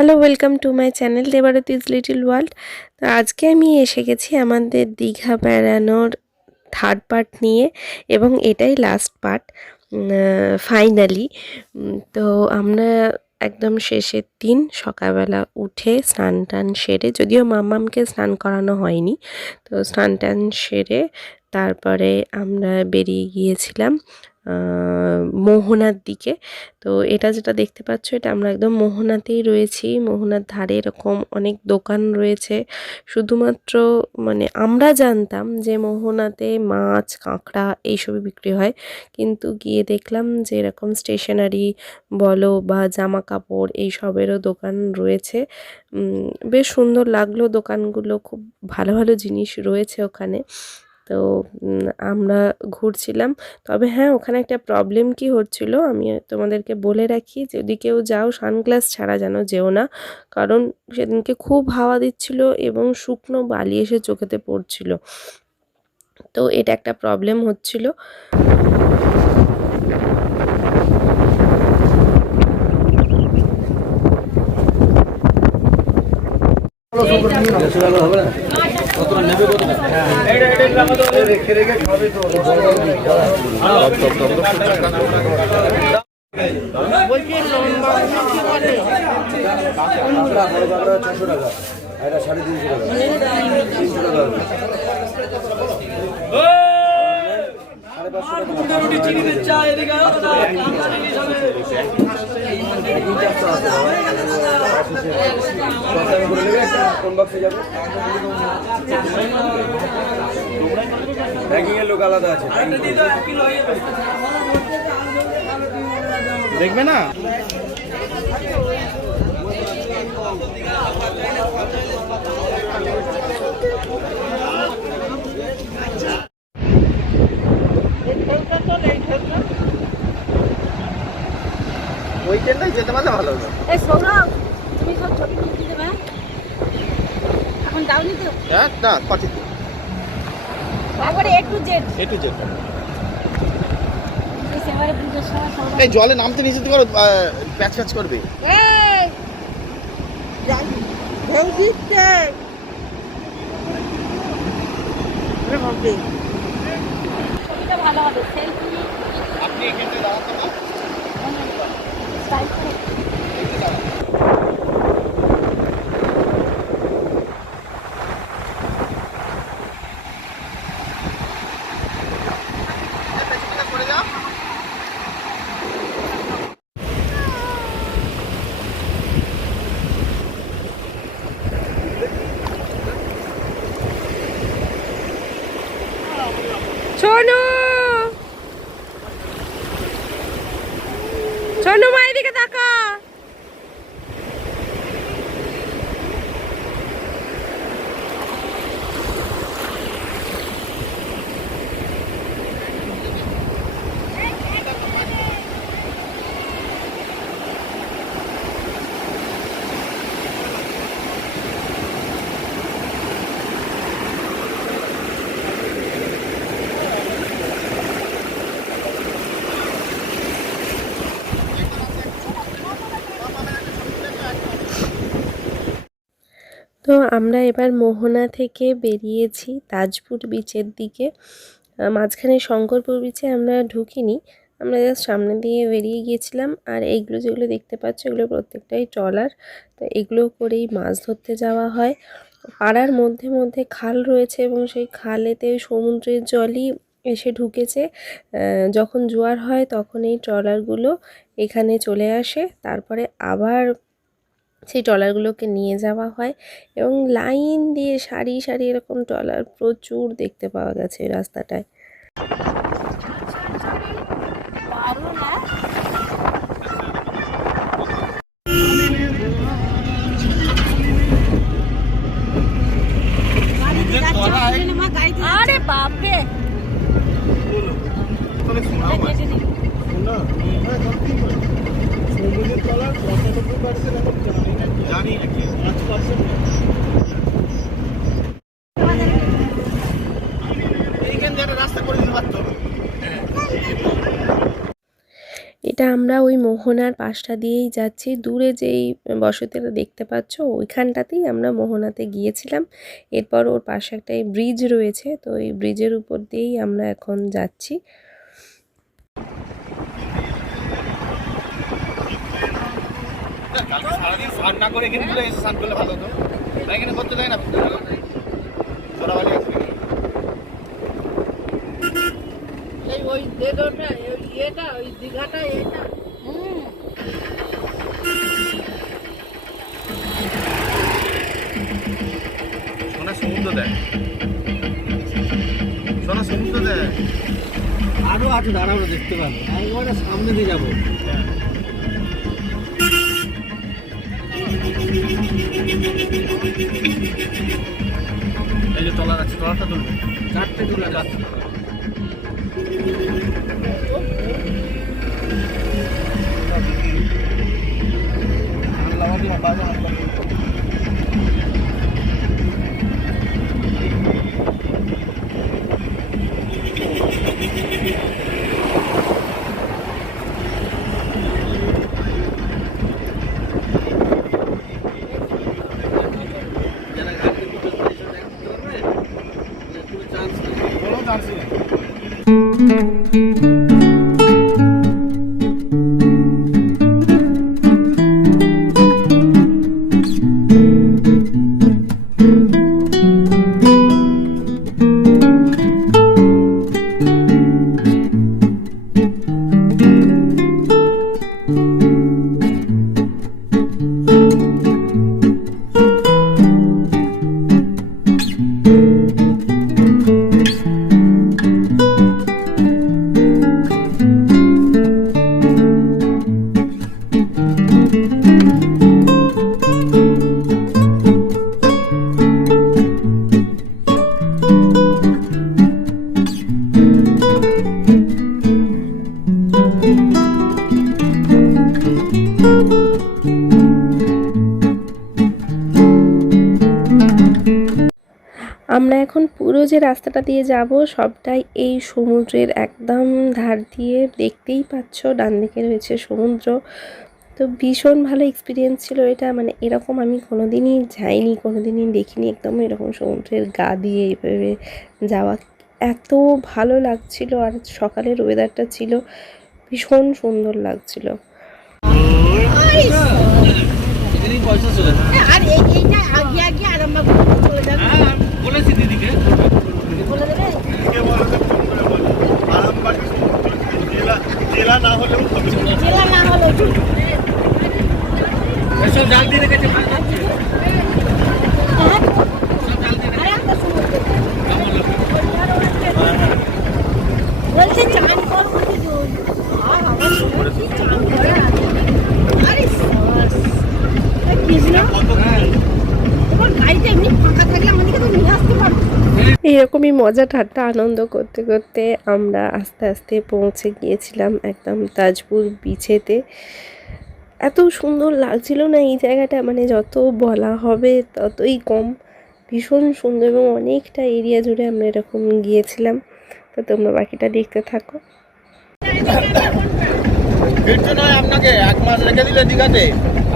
Hello, welcome to my channel Debarati's little world. তো আজকে আমি এসে গেছি আমাদের দীঘা বেড়ানোর থার্ড পার্ট নিয়ে, এবং এটাই লাস্ট পার্ট ফাইনালি। তো আমরা একদম শেষের দিন সকালবেলা উঠে স্নান টান সেরে, যদিও মাম্মামকে স্নান করানো হয়নি, তো স্নান টান সেরে তারপরে আমরা বেরিয়ে গিয়েছিলাম মোহনার দিকে। তো এটা যেটা দেখতে পাচ্ছ, এটা আমরা একদম মোহনাতেই রয়েছি। মোহনার ধারে এরকম অনেক দোকান রয়েছে। শুধুমাত্র মানে আমরা জানতাম যে মোহনাতে মাছ, কাঁকড়া এইসবই বিক্রি হয়, কিন্তু গিয়ে দেখলাম যে এরকম স্টেশনারি বলো বা জামা কাপড় এইসবেরও দোকান রয়েছে। বেশ সুন্দর লাগলো দোকানগুলো, খুব ভালো ভালো জিনিস রয়েছে ওখানে। তো আমরা ঘুরছিলাম। তবে হ্যাঁ, ওখানে একটা প্রবলেম কি হচ্ছিল আমি তোমাদেরকে বলে রাখি, যদি কেউ যাও সানগ্লাস ছাড়া যেন যেও না, কারণ সেদিনকে খুব হাওয়া দিচ্ছিল এবং শুকনো বালি এসে চোখেতে পড়ছিল। তো এটা একটা প্রবলেম হচ্ছিল। লোক আলাদা আছে, দেখবে না। ওই ট্রেনটাই যেতে পারলে ভালো হতো। এই সৌরভ, তুমি সব ছবি তুলতে দেবে এখন যাওনি তো? হ্যাঁ, না পাঠিয়ে দিই। একবারে A to Z। এবারে পুজোর সময় সৌরভ এই জলে নামতে নিচে দিকে প্যাচ প্যাচ করবে। এই ঢেউ দিচ্ছে ছবিটা ভালো হবে। সেলফি আপনি এখানে দাঁড়াতে না। স্টাইল করে সোনু, সোনু মা এদিকে তাকা। তো আমরা এবার মোহনা থেকে বেরিয়েছি তাজপুর বিচের দিকে। মাঝখানে শঙ্করপুর বিচে আমরা ঢুকিনি, আমরা জাস্ট সামনে দিয়ে বেরিয়ে গিয়েছিলাম। আর এইগুলো যেগুলো দেখতে পাচ্ছ, এগুলো প্রত্যেকটাই ট্রলার। তো এগুলো করেই মাছ ধরতে যাওয়া হয়। পাড়ার মধ্যে মধ্যে খাল রয়েছে, এবং সেই খালেতে সমুদ্রের জলই এসে ঢুকেছে। যখন জোয়ার হয় তখন এই ট্রলারগুলো এখানে চলে আসে, তারপরে আবার সেই ট্রলারগুলোকে নিয়ে যাওয়া হয়, এবং লাইন দিয়ে সারি সারি এরকম ট্রলার প্রচুর দেখতে পাওয়া গেছে এই রাস্তাটায়। দারুণ না? আরে বাপরে সমুদ্রের তলার 95% এখন জানি নাকি 5% এইখান দিয়ে রাস্তা করে দিতে পারতো। এটা আমরা ওই মোহনার পাশটা দিয়েই যাচ্ছি। দূরে যেই বসতিটা দেখতে পাচ্ছ ওইখানটাতেই আমরা মোহনাতে গিয়েছিলাম। এরপর ওর পাশে একটা ব্রিজ রয়েছে, তো এই ব্রিজের উপর দিয়েই আমরা এখন যাচ্ছি। সারাদিন স্নান না করে এখানে এসে স্নান করলে ভালো হতো। এখানে করতে দেয় না, এই ওই দেড়টা ওই এটা ওই দীঘাটা এটা সোনা সমুদ্র দেয়, সোনা সমুদ্র দেয়। আরো আছে, দাঁড়াবো দেখতে পাবো। একবারে সামনে দিয়ে যাবো। এই যে টলার আছে, টলারটা তুলবে, 4টে টলার আছে। আমরা এখন পুরো যে রাস্তাটা দিয়ে যাব সবটাই এই সমুদ্রের একদম ধার দিয়ে, দেখতেই পাচ্ছ ডান দিকে রয়েছে সমুদ্র। তো ভীষণ ভালো এক্সপিরিয়েন্স ছিল এটা, মানে এরকম আমি কোনোদিনই যাইনি, কোনোদিনই দেখিনি একদম এরকম সমুদ্রের গা দিয়ে এইভাবে যাওয়া। এত ভালো লাগছিল, আর সকালের ওয়েদারটা ছিল ভীষণ সুন্দর লাগছিল। পয়সা চলে আর এইটা আগে আগে আরাম চলে যাবে। হ্যাঁ বলেছি দিদিকে, বলে দেবে আরামবাগ জেলা না হলেও জেলা না হলো এসব জাল দিয়ে রেখেছে। আরে আমরা সমুদ্র বলছে চান কর বলছে আর আমার সমুদ্রে চান করে আরে সস কৃষ্ণ তোমার গাড়িটা এমনি ফাঁকা থাকলে আমাদেরকে তো নিয়ে আসতে পারবো। এরকমই মজা ঠাট্টা আনন্দ করতে করতে আমরা আস্তে আস্তে পৌঁছে গিয়েছিলাম একদম তাজপুর বিচেতে। এত সুন্দর লাগছিল না এই জায়গাটা, মানে যত বলা হবে ততই কম। ভীষণ সুন্দর এবং অনেকটা এরিয়া জুড়ে আমরা এরকম গিয়েছিলাম। তো তোমরা বাকিটা দেখতে থাকো। ফিরতে নয়, আপনাকে 1 মাস রেখে দিলে দীঘাতে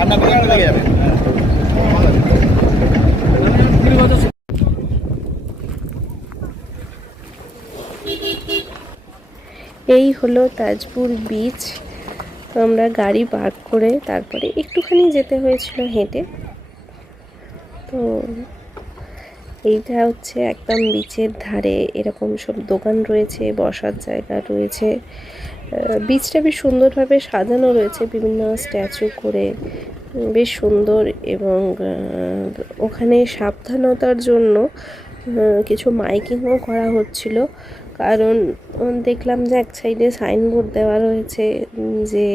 আপনার বিয়ে লেগে যাবে। এই হলো তাজপুর বিচ। তো আমরা গাড়ি পার্ক করে তারপরে একটুখানি যেতে হয়েছিল হেঁটে। তো এইটা হচ্ছে একদম বিচের ধারে এরকম সব দোকান রয়েছে, বসার জায়গা রয়েছে। বিচটা বেশ সুন্দরভাবে সাজানো রয়েছে বিভিন্ন স্ট্যাচু করে, বেশ সুন্দর। এবং ওখানে সাবধানতার জন্য কিছু মাইকিংও করা হচ্ছিল, কারণ দেখলাম যে এক সাইডে সাইনবোর্ড দেওয়া রয়েছে যে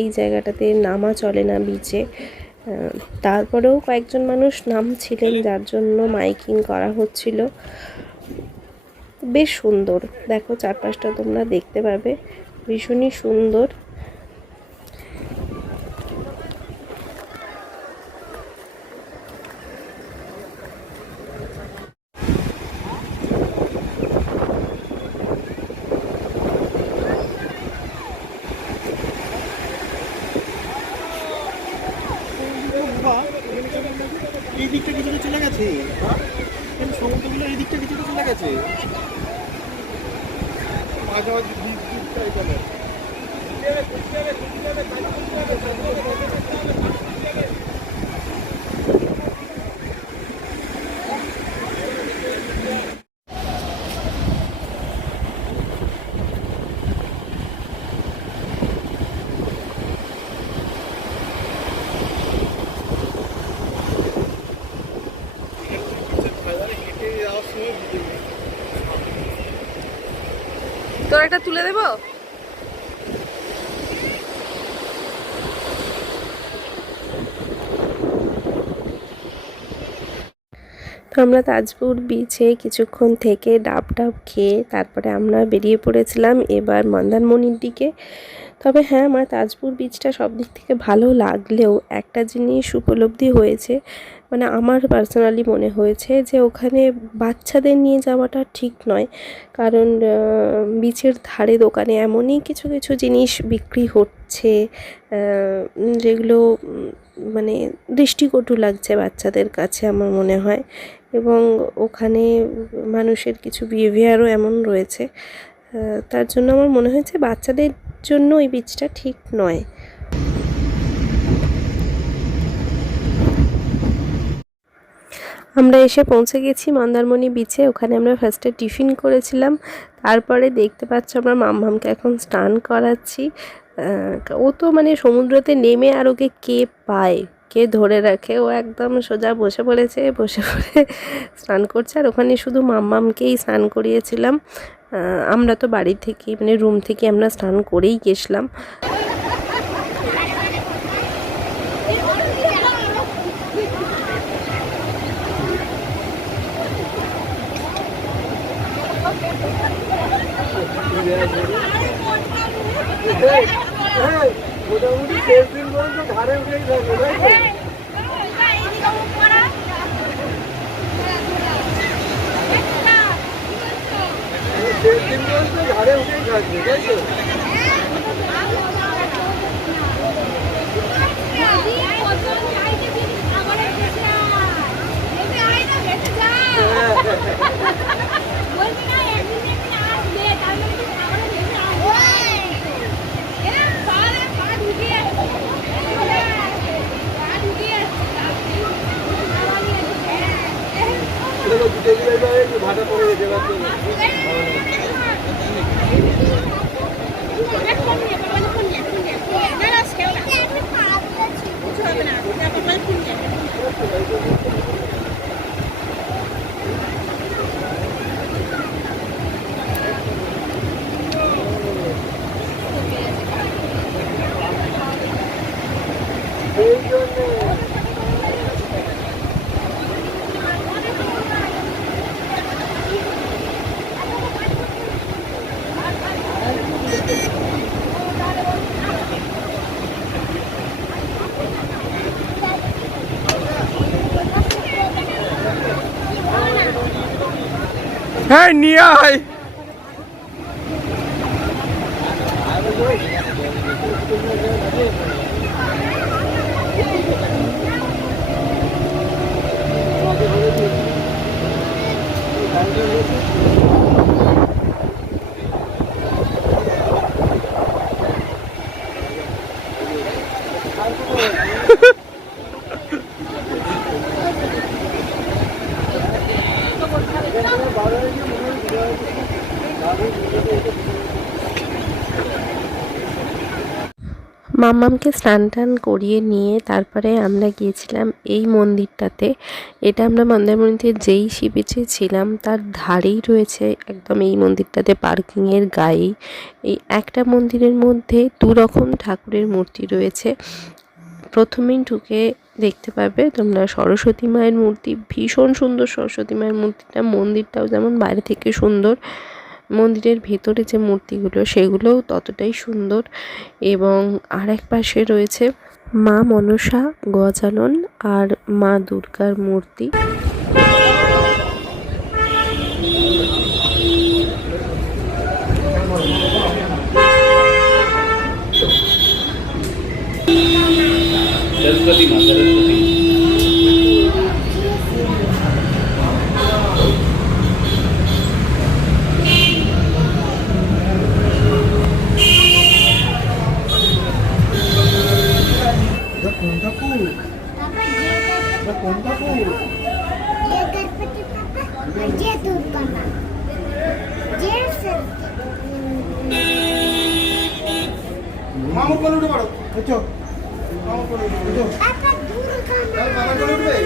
এই জায়গাটাতে নামা চলে না বিচে। তারপরেও কয়েকজন মানুষ নামছিলেন, যার জন্য মাইকিং করা হচ্ছিল। বেশ সুন্দর, দেখো চারপাশটা তোমরা দেখতে পাবে, ভীষণই সুন্দর। বাবা এই দিকটা কিছুটা চলে গেছে, সমুদ্রগুলো এই দিকটা কিছুটা চলে গেছে। মাঝামাঝি দিকটা এখানে তোর এটা তুলে দেবো। তো আমরা তাজপুর বিচে কিছুক্ষণ থেকে ডাব খেয়ে তারপরে আমরা বেরিয়ে পড়েছিলাম এবার মন্দারমণির দিকে। তবে হ্যাঁ, আমার তাজপুর বিচটা সব দিক থেকে ভালো লাগলেও একটা জিনিস উপলব্ধি হয়েছে, মানে আমার পার্সোনালি মনে হয়েছে যে ওখানে বাচ্চাদের নিয়ে যাওয়াটা ঠিক নয়। কারণ বিচের ধারে দোকানে এমনই কিছু কিছু জিনিস বিক্রি হচ্ছে যেগুলো মানে দৃষ্টিকটু লাগছে বাচ্চাদের কাছে আমার মনে হয়। এবং ওখানে মানুষের কিছু বিহেভিয়ারও এমন রয়েছে, তার জন্য আমার মনে হয়েছে বাচ্চাদের জন্য এই বিচটা ঠিক নয়। আমরা এসে পৌঁছে গেছি মন্দারমণি বিচে। ওখানে আমরা ফার্স্টে টিফিন করেছিলাম, তারপরে দেখতে পাচ্ছ আমরা মাম্মামকে এখন স্নান করাচ্ছি। ও তো মানে সমুদ্রতে নেমে আর ওকে কে পায়, কে ধরে রাখে, ও একদম সোজা বসে পড়েছে, বসে পড়ে স্নান করছে। আর ওখানে শুধু মাম্মামকেই স্নান করিয়েছিলাম, আমরা তো বাড়ি থেকে মানে রুম থেকে আমরা স্নান করেই গেছিলাম। মোটামুটি 3 দিন পর্যন্ত ধারে উঠেই থাকবে, তাই তো? 3 দিন পর্যন্ত ধারে উঠেই থাকবে, তাই তো? ভাটা পড়ে গেছে এই জন্য হ্যাঁ নিয়ে আয়। মাম্মামকে স্নান টান করিয়ে নিয়ে তারপরে আমরা গিয়েছিলাম এই মন্দিরটাতে। এটা আমরা মন্দারমণিতে যেই সি বিচে ছিলাম তার ধারেই রয়েছে একদম এই মন্দিরটাতে, পার্কিংয়ের গায়েই। এই একটা মন্দিরের মধ্যে 2 রকম ঠাকুরের মূর্তি রয়েছে। প্রথমেই ঢুকে দেখতে পাবে তোমরা সরস্বতী মায়ের মূর্তি, ভীষণ সুন্দর সরস্বতী মায়ের মূর্তিটা। মন্দিরটাও যেমন বাইরে থেকে সুন্দর, মন্দিরের ভেতরে যে মূর্তিগুলো সেগুলোও ততটাই সুন্দর। এবং আরেক পাশে রয়েছে মা মনসা, গজানন আর মা দুর্গার মূর্তি। सरस्वती माँ सरस्वती ये गणपति पापा और ये दूध पापा ये মামু কোলে উঠে পড়ো বুঝছো মামু কোলে উঠে বুঝছো पापा दूध का বাবা কোলে উঠবে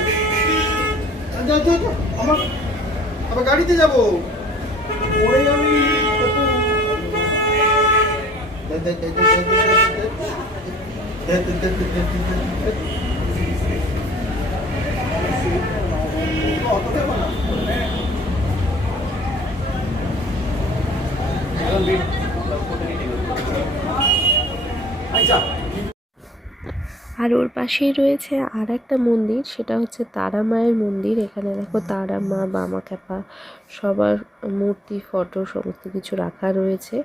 যাও যাও যাও আমার আবার গাড়িতে যাবো ওরে আমি আর ওর পাশেই রয়েছে আর একটা মন্দির, সেটা হচ্ছে তারা মায়ের মন্দির। এখানে দেখো তারা মা, বামা খ্যাপা সবার মূর্তি, ফটো সমস্ত কিছু রাখা রয়েছে।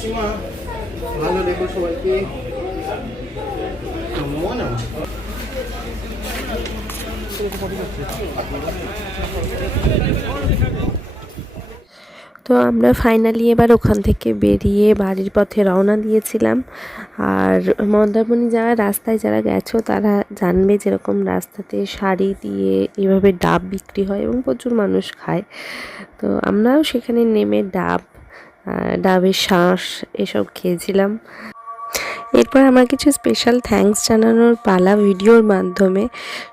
সীমা ভালো দেখো সবাইকে কেমন তো আমরা ফাইনালি এবার ওখান থেকে বেরিয়ে বাড়ির পথে রওনা দিয়েছিলাম। আর মন্দারমণি যাওয়ার রাস্তায় যারা গেছো তারা জানবে, যেরকম রাস্তাতে শাড়ি দিয়ে এভাবে ডাব বিক্রি হয় এবং প্রচুর মানুষ খায়। তো আমরাও সেখানে নেমে ডাবের শাঁস এসব খেয়েছিলাম। এরপর আমার কিছু স্পেশাল থ্যাঙ্কস জানানোর পালা ভিডিওর মাধ্যমে।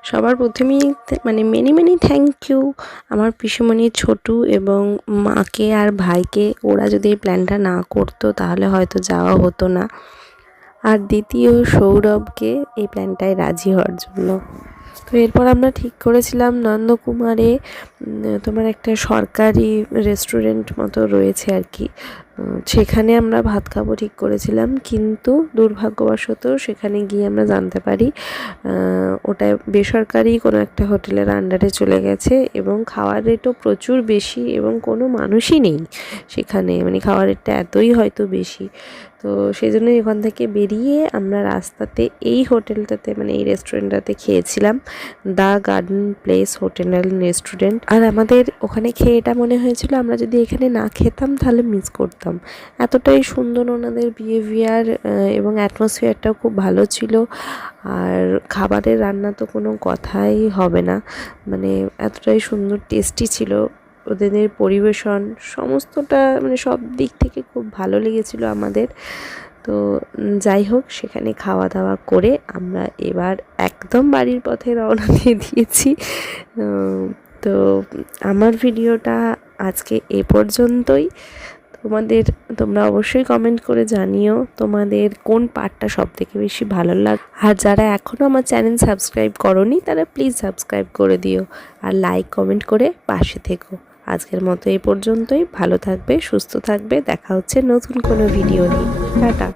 সবার প্রথমেই মানে মেনি থ্যাংক ইউ আমার পিসিমণি ছোটু এবং মাকে আর ভাইকে। ওরা যদি এই প্ল্যানটা না করতো তাহলে হয়তো যাওয়া হতো না। আর দ্বিতীয় সৌরভকে এই প্ল্যানটায় রাজি হওয়ার জন্য। তো এরপর আমরা ঠিক করেছিলাম নন্দকুমারে তোমার একটা সরকারি রেস্টুরেন্ট মতো রয়েছে আর কি, সেখানে আমরা ভাত খাবো ঠিক করেছিলাম। কিন্তু দুর্ভাগ্যবশত সেখানে গিয়ে আমরা জানতে পারি ওটা বেসরকারি কোনো একটা হোটেলের আন্ডারে চলে গেছে এবং খাওয়ার রেটও প্রচুর বেশি এবং কোনো মানুষই নেই সেখানে, মানে খাওয়ার রেটটা এতই হয়তো বেশি। তো সেই জন্য এখান থেকে বেরিয়ে আমরা রাস্তাতে এই হোটেলটাতে মানে এই রেস্টুরেন্টটাতে খেয়েছিলাম, the garden place hotel and restaurant. আর আমাদের ওখানে খেয়ে এটা মনে হয়েছিল আমরা যদি এখানে না খেতাম তাহলে মিস করতাম। এতটাই সুন্দর ওনাদের বিহেভিয়ার এবং অ্যাটমসফিয়ারটাও খুব ভালো ছিল। আর খাবারের রান্না তো কোনো কথাই হবে না, মানে এতটাই সুন্দর টেস্টি ছিল। ওদের পরিবেশন সমস্তটা মানে সব দিক থেকে খুব ভালো লেগেছিল আমাদের। তো যাই হোক, সেখানে খাওয়া দাওয়া করে আমরা এবার একদম বাড়ির পথে রওনা দিয়ে দিয়েছি। তো আমার ভিডিওটা আজকে এ পর্যন্তই। তোমরা অবশ্যই কমেন্ট করে জানিও তোমাদের কোন পার্টটা সবথেকে বেশি ভালো লাগে। আর যারা এখনও আমার চ্যানেল সাবস্ক্রাইব করোনি তারা প্লিজ সাবস্ক্রাইব করে দিও আর লাইক কমেন্ট করে পাশে থেকো। আজকের মতো এই পর্যন্তই। ভালো থাকবে, সুস্থ থাকবে। দেখা হচ্ছে নতুন কোনো ভিডিও নিয়ে। টাটা।